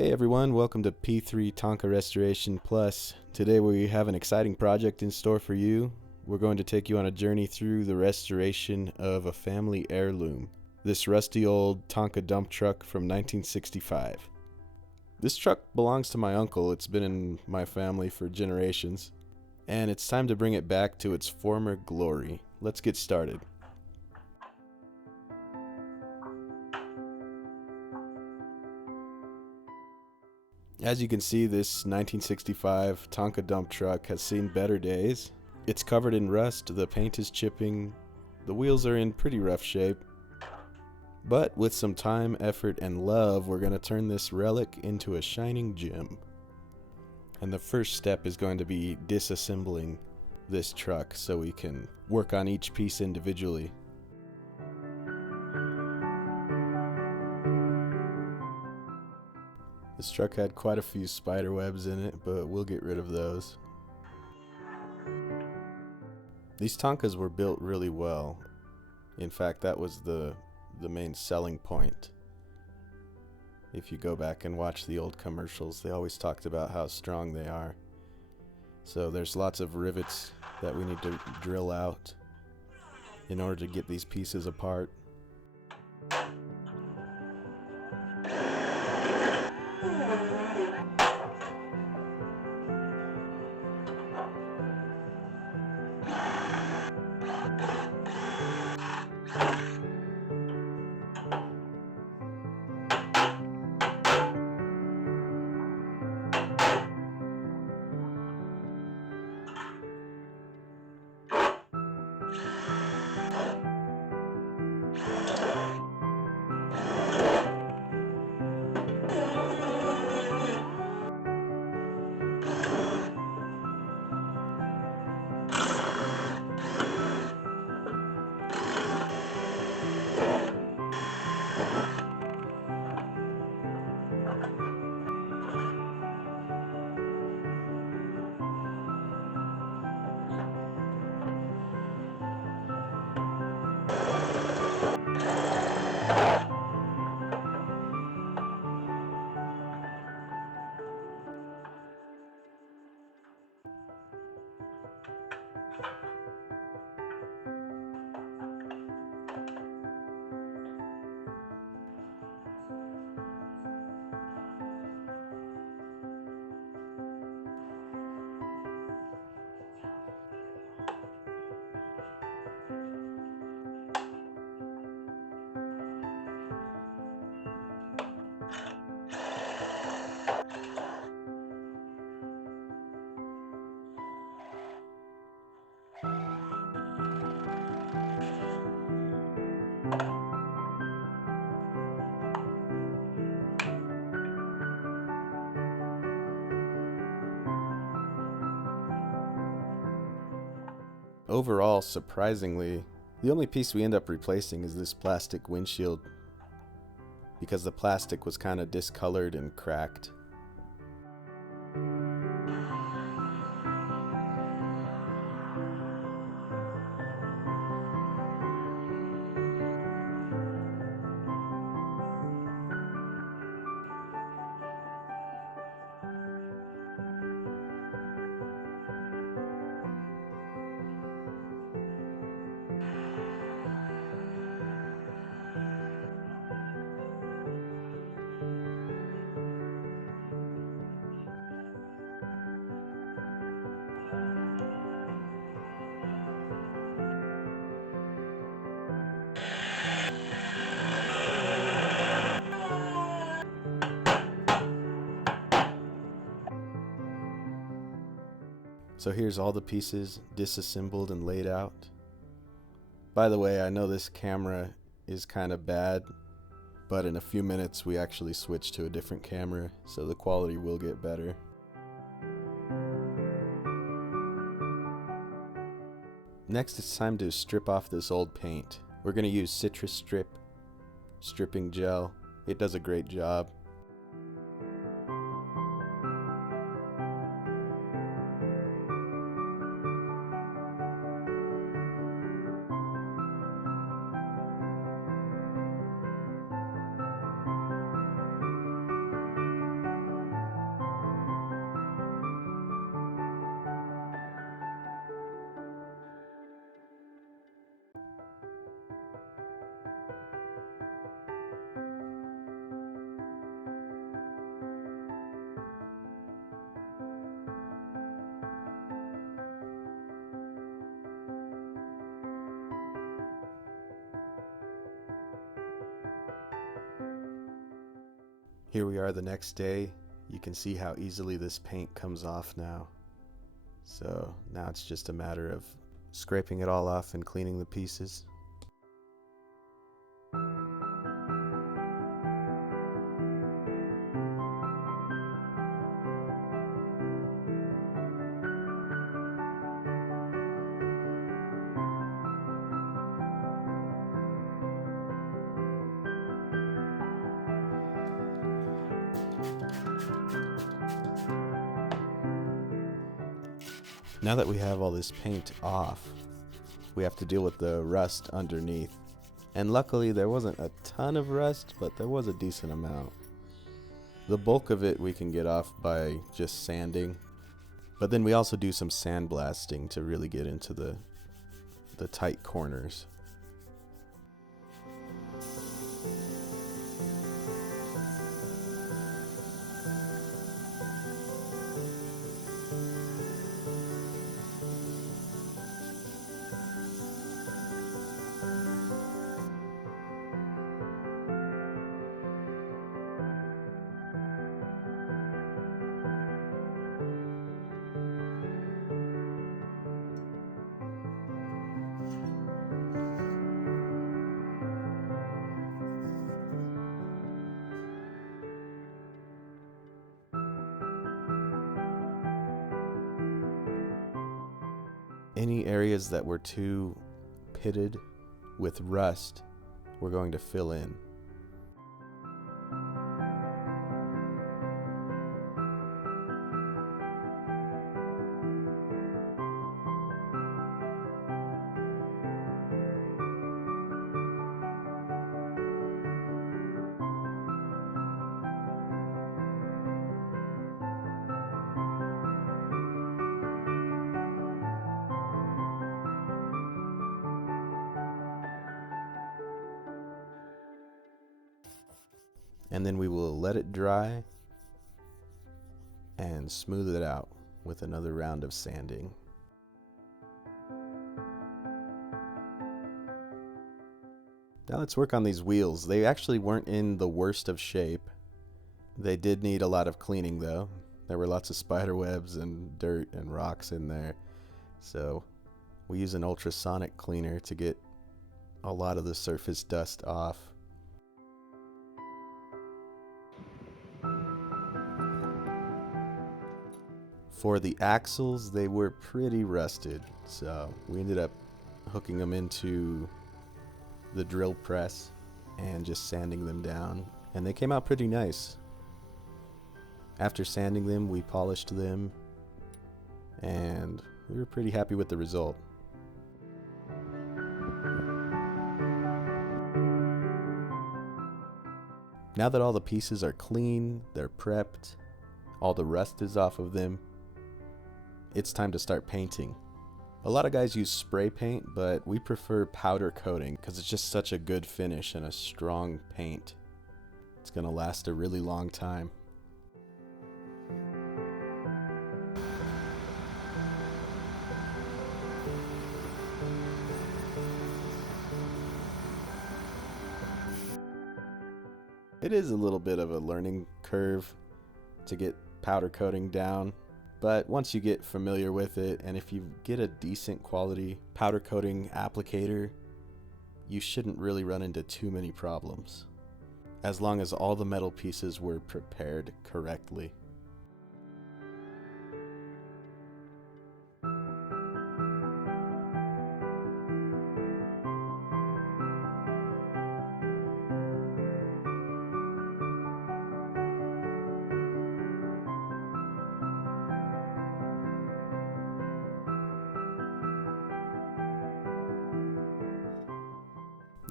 Hey everyone, welcome to P3 Tonka Restoration Plus. Today we have an exciting project in store for you. We're going to take you on a journey through the restoration of a family heirloom, this rusty old Tonka dump truck from 1965. This truck belongs to my uncle. It's been in my family for generations, and it's time to bring it back to its former glory. Let's get started. As you can see, this 1965 Tonka dump truck has seen better days. It's covered in rust, the paint is chipping, the wheels are in pretty rough shape. But with some time, effort, and love, we're going to turn this relic into a shining gem. And the first step is going to be disassembling this truck so we can work on each piece individually. This truck had quite a few spider webs in it, but we'll get rid of those. These Tonkas were built really well. In fact, that was the main selling point. If you go back and watch the old commercials, they always talked about how strong they are. So there's lots of rivets that we need to drill out in order to get these pieces apart. Overall, surprisingly, the only piece we end up replacing is this plastic windshield because the plastic was kind of discolored and cracked. So here's all the pieces disassembled and laid out. By the way, I know this camera is kind of bad, but in a few minutes we actually switch to a different camera, so the quality will get better. Next, it's time to strip off this old paint. We're going to use citrus stripping gel. It does a great job. Here we are the next day. You can see how easily this paint comes off now. So now it's just a matter of scraping it all off and cleaning the pieces. Now that we have all this paint off, we have to deal with the rust underneath. And luckily there wasn't a ton of rust, but there was a decent amount. The bulk of it we can get off by just sanding, but then we also do some sandblasting to really get into the tight corners. Any areas that were too pitted with rust, we're going to fill in. And then we will let it dry and smooth it out with another round of sanding. Now let's work on these wheels. They actually weren't in the worst of shape. They did need a lot of cleaning though. There were lots of spider webs and dirt and rocks in there. So we use an ultrasonic cleaner to get a lot of the surface dust off. For the axles, they were pretty rusted, so we ended up hooking them into the drill press and just sanding them down, and they came out pretty nice. After sanding them, we polished them, and we were pretty happy with the result. Now that all the pieces are clean, they're prepped, all the rust is off of them, it's time to start painting. A lot of guys use spray paint, but we prefer powder coating because it's just such a good finish and a strong paint. It's gonna last a really long time. It is a little bit of a learning curve to get powder coating down. But once you get familiar with it, and if you get a decent quality powder coating applicator, you shouldn't really run into too many problems, as long as all the metal pieces were prepared correctly.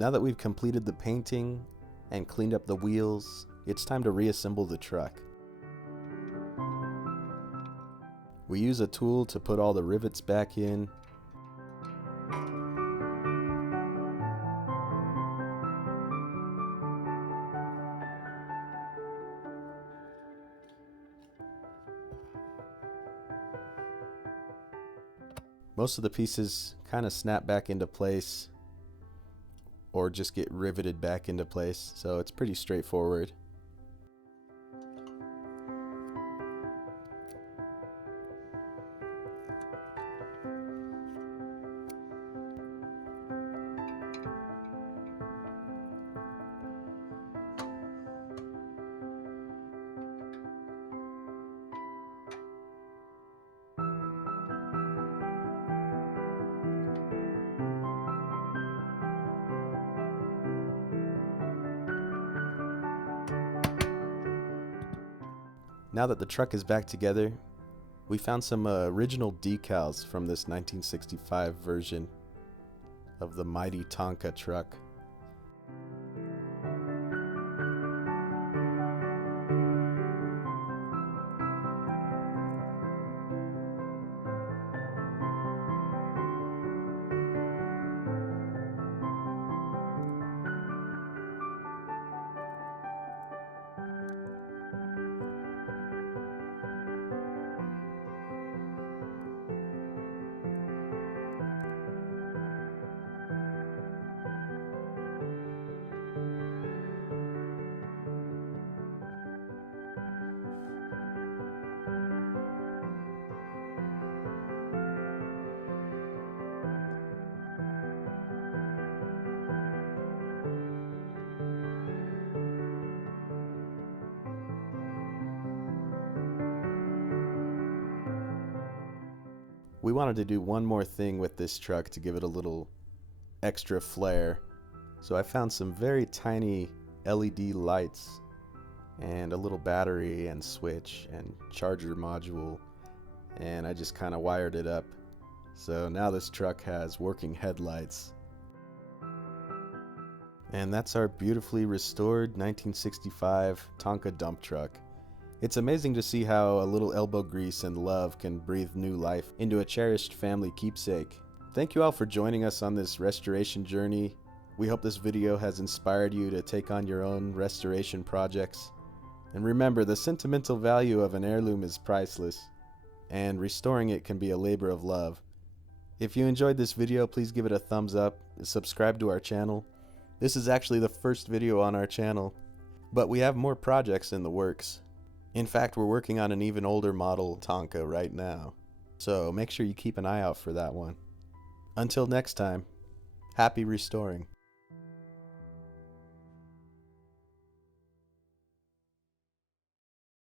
Now that we've completed the painting and cleaned up the wheels, it's time to reassemble the truck. We use a tool to put all the rivets back in. Most of the pieces kind of snap back into place or just get riveted back into place, so it's pretty straightforward. Now that the truck is back together, we found some original decals from this 1965 version of the mighty Tonka truck. We wanted to do one more thing with this truck to give it a little extra flair. So I found some very tiny LED lights and a little battery and switch and charger module, and I just kind of wired it up. So now this truck has working headlights. And that's our beautifully restored 1965 Tonka dump truck. It's amazing to see how a little elbow grease and love can breathe new life into a cherished family keepsake. Thank you all for joining us on this restoration journey. We hope this video has inspired you to take on your own restoration projects. And remember, the sentimental value of an heirloom is priceless, and restoring it can be a labor of love. If you enjoyed this video, please give it a thumbs up, subscribe to our channel. This is actually the first video on our channel, but we have more projects in the works. In fact, we're working on an even older model Tonka right now, so make sure you keep an eye out for that one. Until next time, happy restoring.